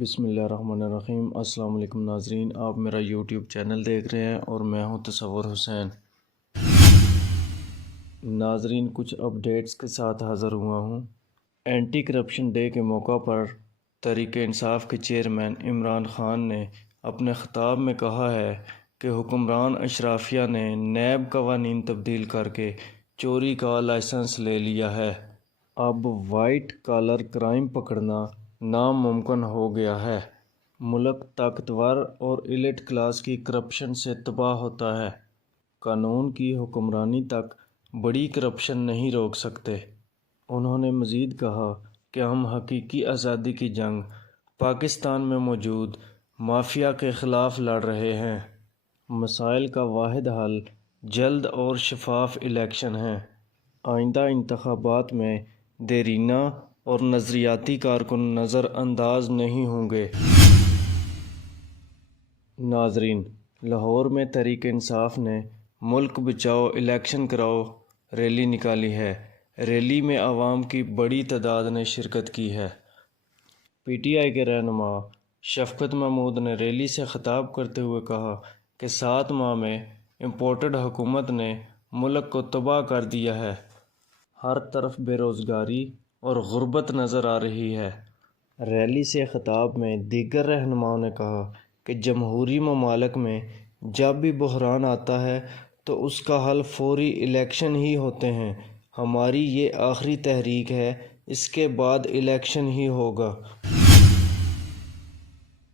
بسم اللہ الرحمن الرحیم۔ السلام علیکم ناظرین، آپ میرا یوٹیوب چینل دیکھ رہے ہیں اور میں ہوں تصور حسین۔ ناظرین، کچھ اپڈیٹس کے ساتھ حاضر ہوا ہوں۔ اینٹی کرپشن ڈے کے موقع پر تحریک انصاف کے چیئرمین عمران خان نے اپنے خطاب میں کہا ہے کہ حکمران اشرافیہ نے نیب قوانین تبدیل کر کے چوری کا لائسنس لے لیا ہے۔ اب وائٹ کالر کرائم پکڑنا ناممکن ہو گیا ہے۔ ملک طاقتور اور ایلیٹ کلاس کی کرپشن سے تباہ ہوتا ہے۔ قانون کی حکمرانی تک بڑی کرپشن نہیں روک سکتے۔ انہوں نے مزید کہا کہ ہم حقیقی آزادی کی جنگ پاکستان میں موجود مافیا کے خلاف لڑ رہے ہیں۔ مسائل کا واحد حل جلد اور شفاف الیکشن ہے۔ آئندہ انتخابات میں دیرینہ اور نظریاتی کارکن نظر انداز نہیں ہوں گے۔ ناظرین، لاہور میں تحریک انصاف نے ملک بچاؤ الیکشن کراؤ ریلی نکالی ہے۔ ریلی میں عوام کی بڑی تعداد نے شرکت کی ہے۔ پی ٹی آئی کے رہنما شفقت محمود نے ریلی سے خطاب کرتے ہوئے کہا کہ 7 ماہ میں امپورٹڈ حکومت نے ملک کو تباہ کر دیا ہے۔ ہر طرف بے روزگاری اور غربت نظر آ رہی ہے۔ ریلی سے خطاب میں دیگر رہنماؤں نے کہا کہ جمہوری ممالک میں جب بھی بحران آتا ہے تو اس کا حل فوری الیکشن ہی ہوتے ہیں۔ ہماری یہ آخری تحریک ہے، اس کے بعد الیکشن ہی ہوگا۔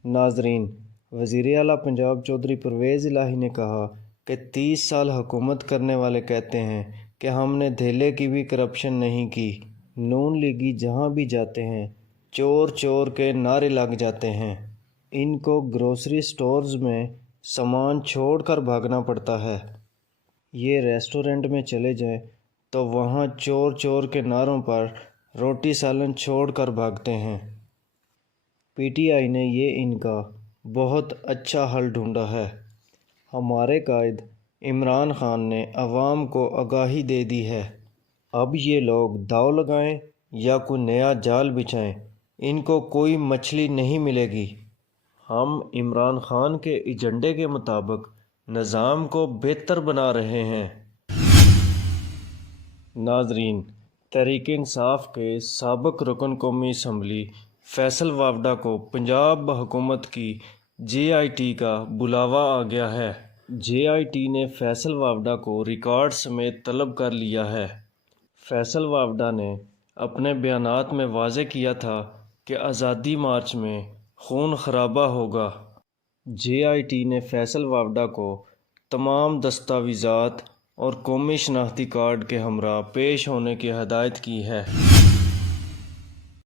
ناظرین، وزیر اعلیٰ پنجاب چودھری پرویز الہی نے کہا کہ 30 سال حکومت کرنے والے کہتے ہیں کہ ہم نے دھیلے کی بھی کرپشن نہیں کی۔ نون لیگی جہاں بھی جاتے ہیں چور چور کے نعرے لگ جاتے ہیں۔ ان کو گروسری سٹورز میں سامان چھوڑ کر بھاگنا پڑتا ہے۔ یہ ریسٹورنٹ میں چلے جائیں تو وہاں چور چور کے نعروں پر روٹی سالن چھوڑ کر بھاگتے ہیں۔ پی ٹی آئی نے یہ ان کا بہت اچھا حل ڈھونڈا ہے۔ ہمارے قائد عمران خان نے عوام کو آگاہی دے دی ہے۔ اب یہ لوگ داؤ لگائیں یا کوئی نیا جال بچھائیں، ان کو کوئی مچھلی نہیں ملے گی۔ ہم عمران خان کے ایجنڈے کے مطابق نظام کو بہتر بنا رہے ہیں۔ ناظرین، تحریک انصاف کے سابق رکن قومی اسمبلی فیصل وافڈا کو پنجاب حکومت کی جے آئی ٹی کا بلاوا آ گیا ہے۔ جے آئی ٹی نے فیصل وافڈا کو ریکارڈ سمیت طلب کر لیا ہے۔ فیصل وافڈا نے اپنے بیانات میں واضح کیا تھا کہ آزادی مارچ میں خون خرابہ ہوگا۔ جے آئی ٹی نے فیصل وافڈا کو تمام دستاویزات اور قومی شناختی کارڈ کے ہمراہ پیش ہونے کی ہدایت کی ہے۔